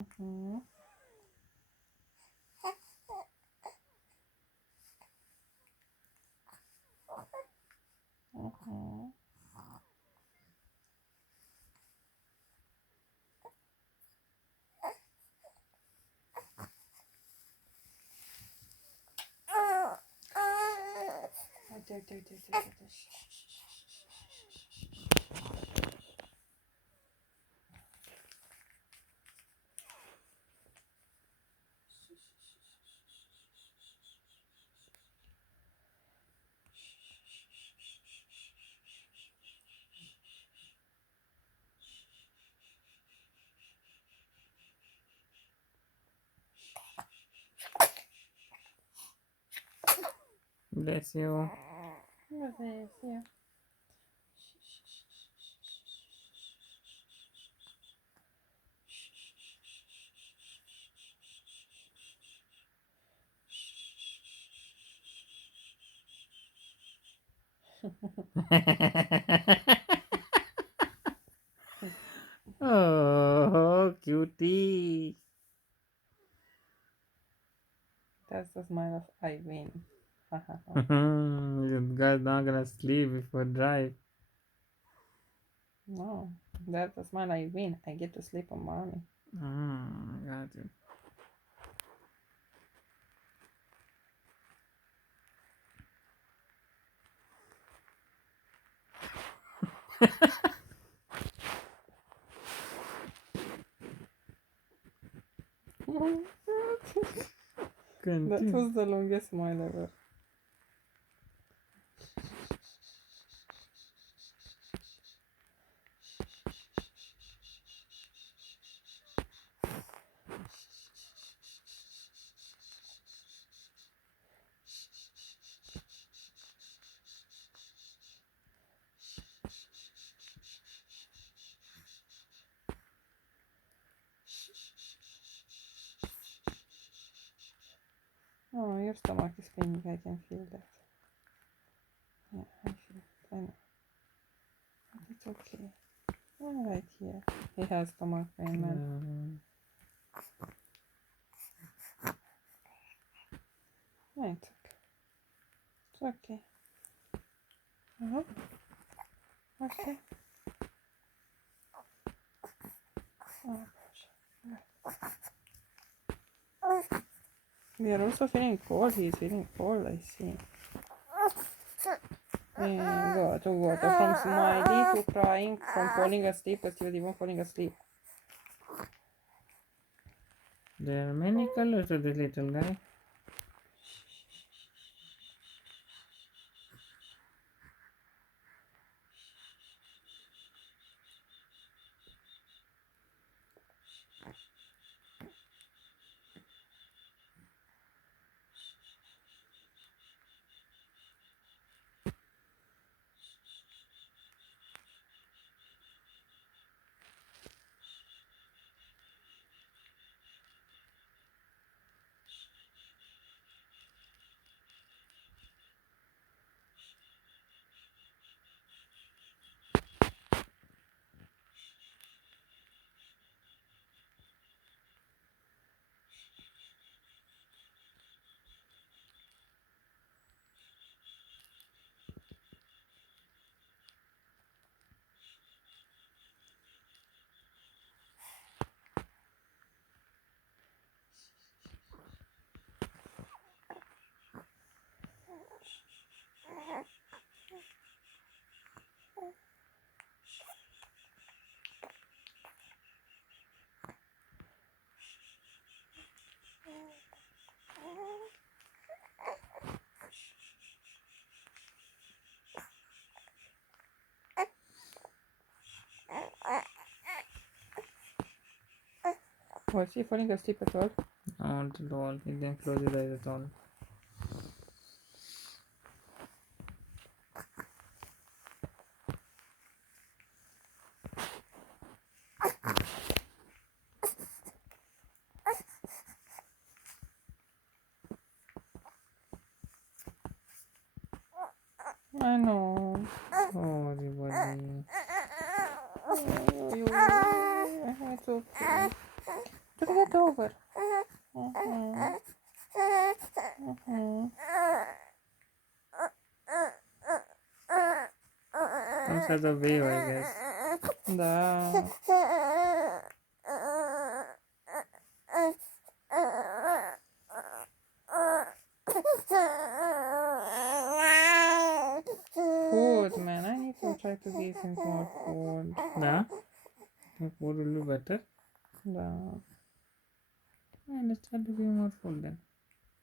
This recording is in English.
Mm-hmm. Mm-hmm. Bless you. Bless you. Oh, cutie. That's the smile of I win. You guys not gonna sleep before drive. No, that's the smile I win. I get to sleep on morning. Got you. That Continue. was the longest smile ever. Oh, your stomach is paining. I can feel that. Yeah, I feel it. I know. But it's okay. I'm right here. He has stomach pain, man. Yeah, it's okay. It's okay. Uh-huh. Okay. Oh, gosh. We are also feeling cold. He's feeling cold, I see. And go from smiley to crying, from falling asleep, but you're even falling asleep. There are many colors to the little guy. Was he falling asleep at all? Not at all. He didn't close his eyes at all. I know. Oh, the body. It's okay. it over. Mhm. Mhm. Those are the wave, I guess. Да. Food, man. I need to try to give him more food. Yeah. Think what will be better? Да. Yeah, let's try to give more food then.